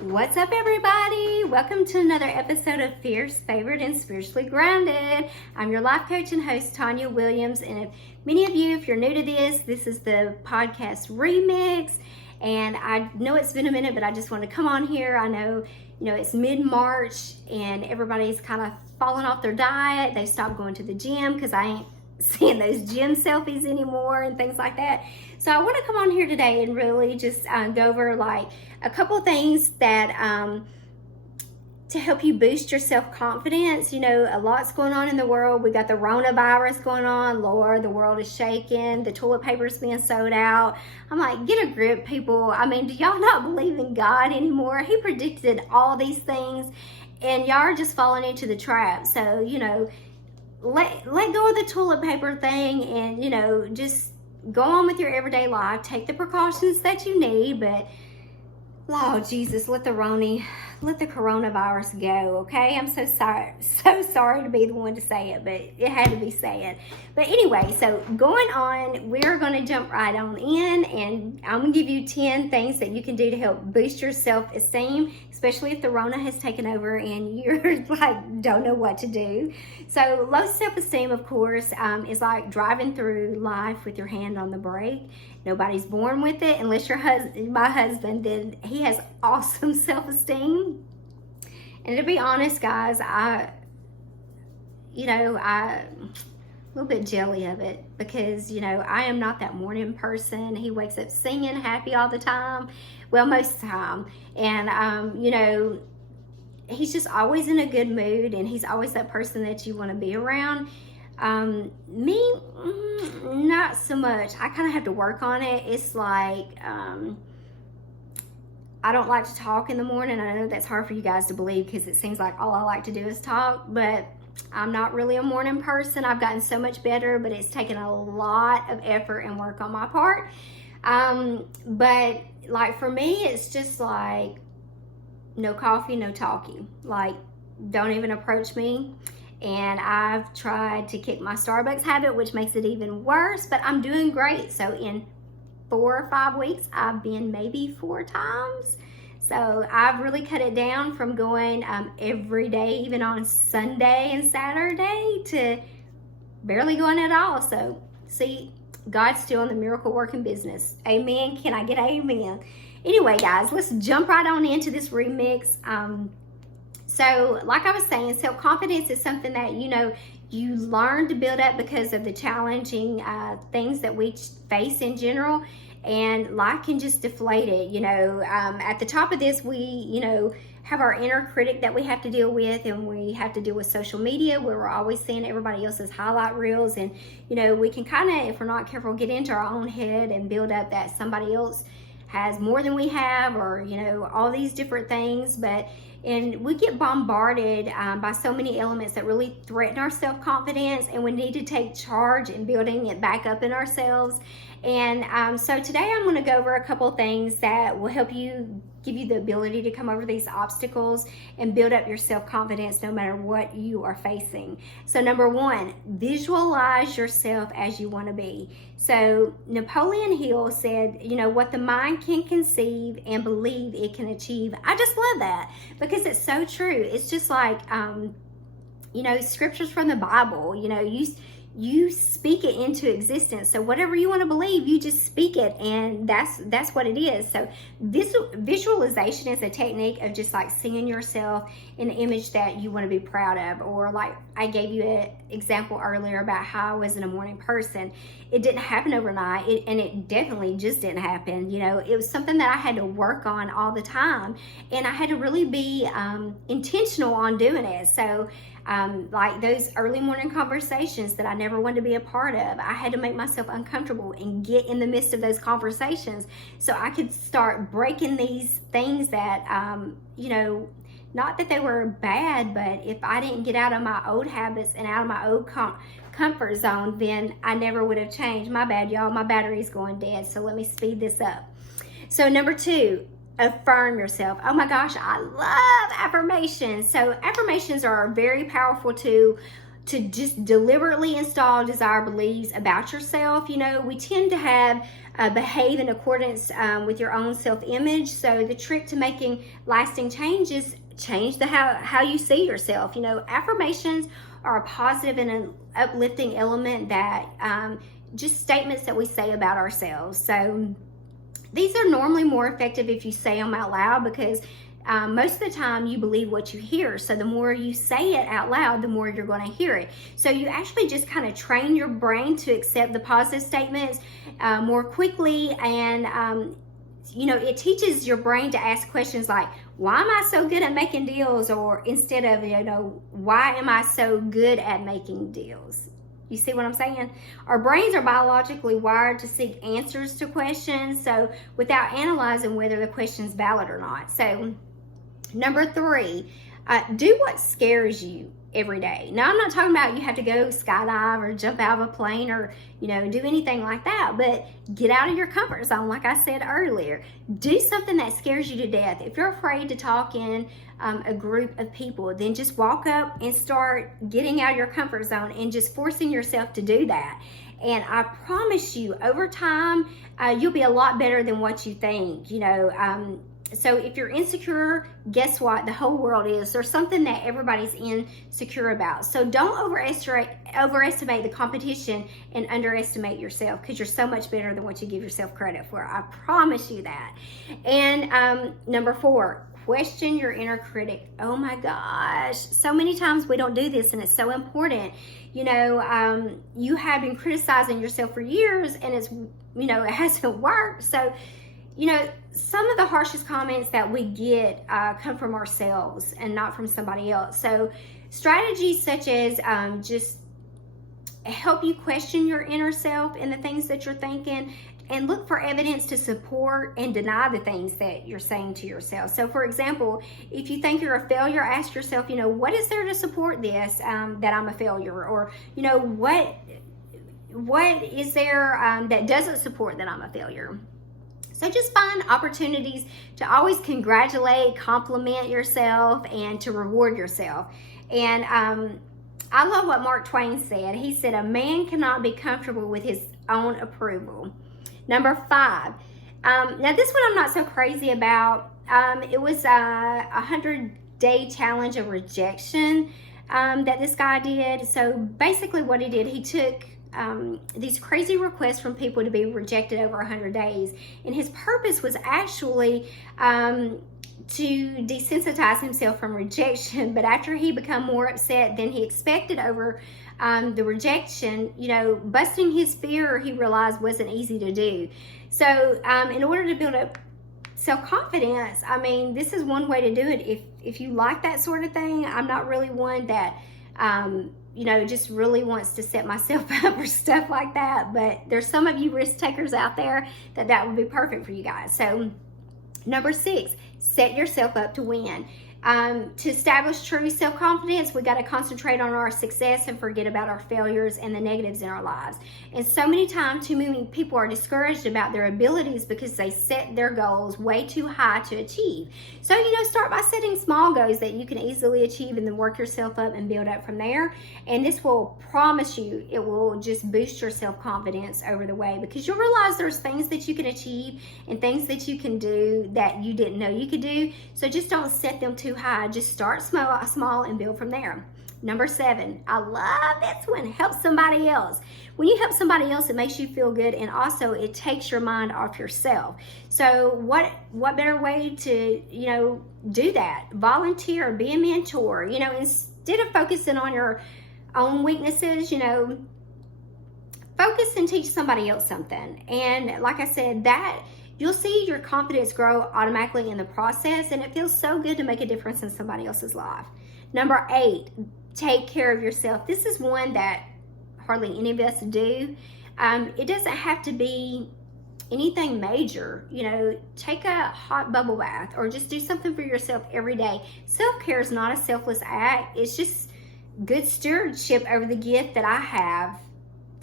What's up, everybody? Welcome to another episode of Fierce, Favored, and Spiritually Grounded. I'm your life coach and host, Tanya Williams. And if many of you, if you're new to this is the podcast remix. And I know it's been a minute, but I just want to come on here. I know, it's mid-March and everybody's kind of falling off their diet. They stopped going to the gym because I ain't seeing those gym selfies anymore and things like that. So I want to come on here today and really just go over like a couple of things that to help you boost your self-confidence. A lot's going on in the world. We got the coronavirus going on. Lord, the world is shaking. The toilet paper's being sold out. I'm like, get a grip, people. I mean, do y'all not believe in God anymore? He predicted all these things and y'all are just falling into the trap. So, let go of the toilet paper thing and, just go on with your everyday life. Take the precautions that you need, but Lord Jesus, let the coronavirus go, okay? I'm so sorry to be the one to say it, but it had to be said. But anyway, so going on, we're going to jump right on in, and I'm going to give you 10 things that you can do to help boost your self-esteem, especially if the Rona has taken over and you're like, don't know what to do. So low self-esteem, of course, is like driving through life with your hand on the brake. Nobody's born with it unless my husband did. He has awesome self-esteem. And to be honest, guys, I'm a little bit jelly of it because, I am not that morning person. He wakes up singing, happy all the time. Well, most of the time. And, he's just always in a good mood and he's always that person that you want to be around. Me, not so much. I kind of have to work on it. It's like, I don't like to talk in the morning. I know that's hard for you guys to believe because it seems like all I like to do is talk, but I'm not really a morning person. I've gotten so much better, but it's taken a lot of effort and work on my part. But like for me, it's just like no coffee, no talking. Like, don't even approach me. And I've tried to kick my Starbucks habit, which makes it even worse, but I'm doing great. So in 4 or 5 weeks, I've been maybe 4 times. So I've really cut it down from going every day, even on Sunday and Saturday, to barely going at all. So see, God's still in the miracle working business. Amen. Can I get amen? Anyway, guys, let's jump right on into this remix. So like I was saying, self-confidence is something that, you learn to build up because of the challenging things that we face in general. And life can just deflate it, At the top of this, we, have our inner critic that we have to deal with, and we have to deal with social media where we're always seeing everybody else's highlight reels. And, we can kind of, if we're not careful, get into our own head and build up that somebody else has more than we have, or, all these different things. And we get bombarded by so many elements that really threaten our self-confidence, and we need to take charge in building it back up in ourselves. And so today I'm going to go over a couple things that will help you, give you the ability to come over these obstacles and build up your self-confidence no matter what you are facing. So number 1, visualize yourself as you want to be. So Napoleon Hill said, what the mind can conceive and believe it can achieve. I just love that because it's so true. It's just like, scriptures from the Bible, you speak it into existence. So whatever you want to believe, you just speak it, and that's what it is. So this visualization is a technique of just like seeing yourself in an image that you want to be proud of. Or like I gave you an example earlier about how I wasn't a morning person. It didn't happen overnight, and it definitely just didn't happen. It was something that I had to work on all the time, and I had to really be intentional on doing it. So like those early morning conversations that I never wanted to be a part of, I had to make myself uncomfortable and get in the midst of those conversations so I could start breaking these things that, not that they were bad, but if I didn't get out of my old habits and out of my old comfort zone, then I never would have changed. My bad, y'all. My battery's going dead, so let me speed this up. So number 2, affirm yourself. Oh my gosh, I love affirmations. So affirmations are a very powerful tool to just deliberately install desired beliefs about yourself. You know, we tend to have behave in accordance with your own self-image. So the trick to making lasting change is change the how you see yourself. You know, affirmations are a positive and an uplifting element that just statements that we say about ourselves. So these are normally more effective if you say them out loud, because most of the time you believe what you hear. So the more you say it out loud, the more you're going to hear it. So you actually just kind of train your brain to accept the positive statements more quickly. And, you know, it teaches your brain to ask questions like, why am I so good at making deals? Or instead of, you know, why am I so good at making deals? You see what I'm saying? Our brains are biologically wired to seek answers to questions, so without analyzing whether the question's valid or not. So number 3, do what scares you every day. Now, I'm not talking about you have to go skydive or jump out of a plane or, you know, do anything like that, but get out of your comfort zone. Like I said earlier, do something that scares you to death. If you're afraid to talk in a group of people, then just walk up and start getting out of your comfort zone and just forcing yourself to do that. And I promise you, over time, you'll be a lot better than what you think. You know, so if you're insecure, guess what? The whole world is. There's something that everybody's insecure about. So don't overestimate the competition and underestimate yourself, because you're so much better than what you give yourself credit for. I promise you that. And number 4, question your inner critic. Oh my gosh, so many times we don't do this, and it's so important. You know, you have been criticizing yourself for years, and it's, you know, it hasn't worked. So, you know, some of the harshest comments that we get come from ourselves and not from somebody else. So strategies such as just help you question your inner self and the things that you're thinking, and look for evidence to support and deny the things that you're saying to yourself. So for example, if you think you're a failure, ask yourself, you know, what is there to support this, that I'm a failure? Or, you know, what is there that doesn't support that I'm a failure? So just find opportunities to always congratulate, compliment yourself, and to reward yourself. And I love what Mark Twain said. He said, a man cannot be comfortable with his own approval. Number 5. Now this one I'm not so crazy about. It was a 100-day challenge of rejection that this guy did. So basically what he did, he took these crazy requests from people to be rejected over 100 days. And his purpose was actually to desensitize himself from rejection. But after he became more upset than he expected over the rejection, you know, busting his fear, he realized wasn't easy to do. So in order to build up self-confidence, I mean, this is one way to do it. If you like that sort of thing, I'm not really one that you know, just really wants to set myself up for stuff like that. But there's some of you risk takers out there that would be perfect for you guys. So number 6, set yourself up to win. To establish true self-confidence, we got to concentrate on our success and forget about our failures and the negatives in our lives. And so many times, too many people are discouraged about their abilities because they set their goals way too high to achieve. So, you know, start by setting small goals that you can easily achieve, and then work yourself up and build up from there. And this will, promise you, it will just boost your self-confidence over the way, because you'll realize there's things that you can achieve and things that you can do that you didn't know you could do. So just don't set them too high. Just start small and build from there. Number 7, I love this one. Help somebody else. When you help somebody else, it makes you feel good, and also it takes your mind off yourself. So what better way to, you know, do that? Volunteer, be a mentor. You know, instead of focusing on your own weaknesses, you know, focus and teach somebody else something. And like I said, that you'll see your confidence grow automatically in the process, and it feels so good to make a difference in somebody else's life. Number 8, take care of yourself. This is one that hardly any of us do. It doesn't have to be anything major. You know, take a hot bubble bath or just do something for yourself every day. Self-care is not a selfless act. It's just good stewardship over the gift that I have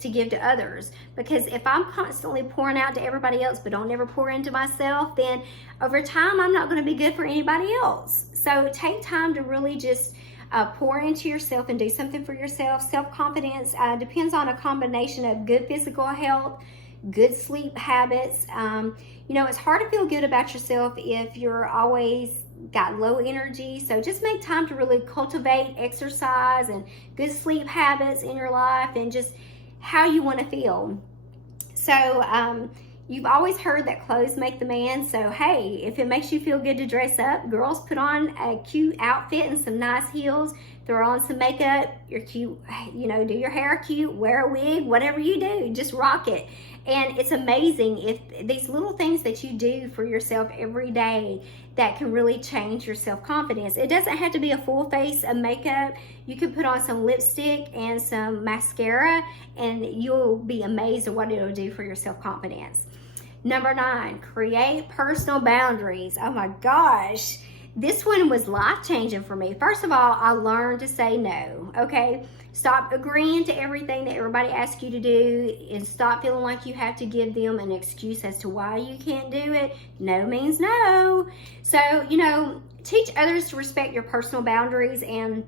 to give to others. Because if I'm constantly pouring out to everybody else but don't ever pour into myself, then over time I'm not going to be good for anybody else. So take time to really just pour into yourself and do something for yourself. Self-confidence depends on a combination of good physical health, good sleep habits. You know, it's hard to feel good about yourself if you're always got low energy. So just make time to really cultivate exercise and good sleep habits in your life and just how you want to feel. So you've always heard that clothes make the man. So hey, if it makes you feel good to dress up, girls, put on a cute outfit and some nice heels, throw on some makeup, you're cute, you know, do your hair cute, wear a wig, whatever you do, just rock it. And it's amazing if these little things that you do for yourself every day that can really change your self-confidence. It doesn't have to be a full face of makeup. You can put on some lipstick and some mascara and you'll be amazed at what it'll do for your self-confidence. Number 9, create personal boundaries. Oh my gosh. This one was life-changing for me. First of all, I learned to say no, okay? Stop agreeing to everything that everybody asks you to do and stop feeling like you have to give them an excuse as to why you can't do it. No means no. So, you know, teach others to respect your personal boundaries. And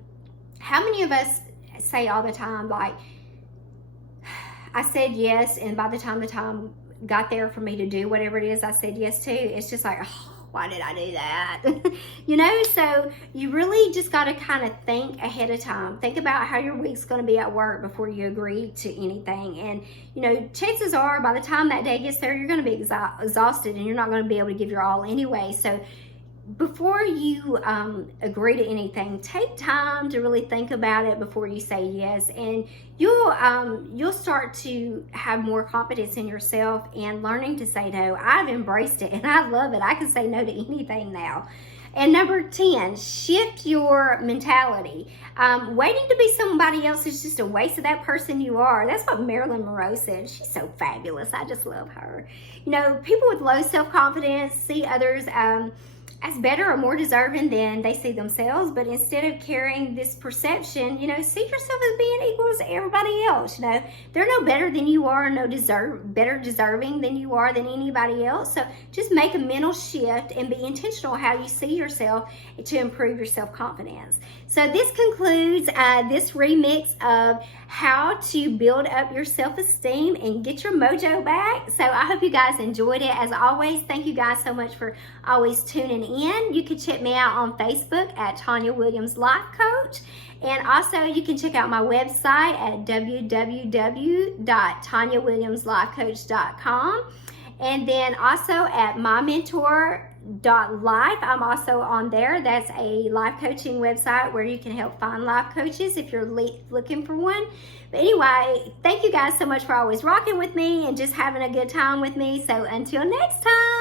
how many of us say all the time, like, I said yes, and by the time got there for me to do whatever it is I said yes to, it's just like, oh, why did I do that? You know, so you really just got to kind of think ahead of time. Think about how your week's going to be at work before you agree to anything. And, you know, chances are by the time that day gets there, you're going to be exhausted and you're not going to be able to give your all anyway. So before you agree to anything, take time to really think about it before you say yes, and you'll start to have more confidence in yourself and learning to say no. I've embraced it and I love it. I can say no to anything now. And number 10, shift your mentality. Waiting to be somebody else is just a waste of that person you are. That's what Marilyn Monroe said. She's so fabulous. I just love her. You know, people with low self-confidence see others as better or more deserving than they see themselves, but instead of carrying this perception, you know, see yourself as being equal to everybody else. You know, they're no better than you are, no better deserving than you are than anybody else. So just make a mental shift and be intentional how you see yourself to improve your self-confidence. So this concludes this remix of how to build up your self-esteem and get your mojo back. So I hope you guys enjoyed it. As always, thank you guys so much for always tuning in. You can check me out on Facebook at Tanya Williams Life Coach. And also you can check out my website at www.tanyawilliamslifecoach.com. And then also at mymentor.life. I'm also on there. That's a life coaching website where you can help find life coaches if you're looking for one. But anyway, thank you guys so much for always rocking with me and just having a good time with me. So until next time.